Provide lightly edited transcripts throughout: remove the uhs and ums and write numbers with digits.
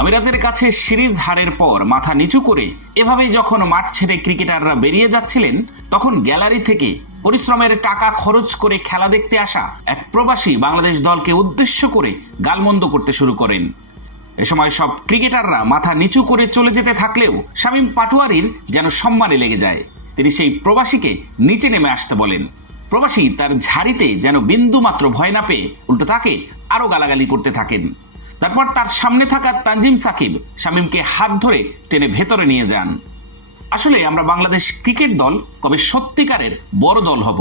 আমিরাতের কাছে সিরিজ হারের পর মাথা নিচু করে এভাবেই যখন মাঠ ছেড়ে ক্রিকেটাররা বেরিয়ে যাচ্ছিলেন, তখন গ্যালারি থেকে পরিশ্রমের টাকা খরচ করে খেলা দেখতে আসা এক প্রবাসী বাংলাদেশ দলকে উদ্দেশ্য করে গালমন্দ করতে শুরু করেন। এ সময় সব ক্রিকেটাররা মাথা নিচু করে চলে যেতে থাকলেও শামীম পাটোয়ারীর যেন সম্মানে লেগে যায়। তিনি সেই প্রবাসীকে নিচে নেমে আসতে বলেন। প্রবাসী তার ঝাড়িতে যেন বিন্দু মাত্র ভয় না পেয়ে উল্টো তাকে আরো গালাগালি করতে থাকেন। তারপর তার সামনে থাকা তানজিম সাকিব শামীমকে হাত ধরে টেনে ভেতরে নিয়ে যান। আসলে আমরা বাংলাদেশ ক্রিকেট দল কবে সত্যিকারের বড় দল হব?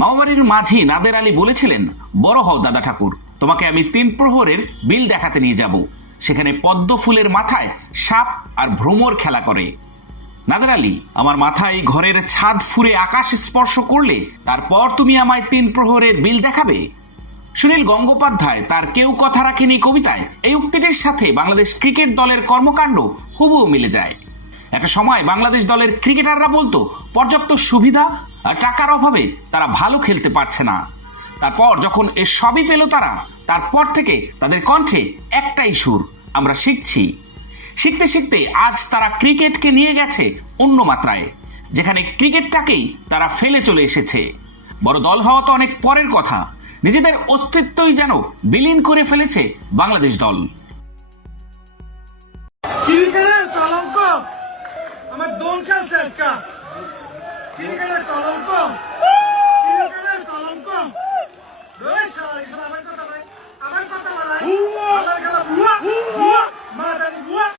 মামাবাড়ির মাঝি নাদের আলী বলেছিলেন, বড় হও দাদা ঠাকুর, তোমাকে আমি 3 প্রহরের বিল দেখাতে নিয়ে যাব। সেখানে পদ্ম ফুলের মাথায় সাপ আর ভ্রমর খেলা করে। নাদের আলী, আমার মাথায় ঘরের ছাদ ফুঁড়ে আকাশ স্পর্শ করলে তারপর তুমি আমায় 3 প্রহরের বিল দেখাবে? সুনীল গঙ্গোপাধ্যায় তার কেউ কথা রাখেনি কবিতায় এই উক্তিটির সাথে বাংলাদেশ ক্রিকেট দলের কর্মকাণ্ড হুবহু মিলে যায়। একটা সময় বাংলাদেশ দলের ক্রিকেটাররা বলতো পর্যাপ্ত সুবিধা আর টাকার অভাবে তারা ভালো খেলতে পারছে না। তারপর যখন এ সবই পেল তারা, তারপর থেকে তাদের কণ্ঠে একটাই সুর, আমরা শিখছি। শিখতে শিখতে আজ তারা ক্রিকেটকে নিয়ে গেছে অন্য মাত্রায়, যেখানে ক্রিকেটটাকেই তারা ফেলে চলে এসেছে। বড় দল হওয়া তো অনেক পরের কথা, নিজেদের অস্তিত্বই যেন বিলীন করে ফেলেছে বাংলাদেশ দল। ক্রিকেটের কলঙ্ক আমার দোন খেলছে আজকা। ক্রিকেটের কলঙ্ক, ক্রিকেটের কলঙ্ক। ওই শালা, এখানে আমার কথা নাই, আমার কথা বলাই। আমার খেলা ভুয়া, ভুয়া, মাদারি ভুয়া।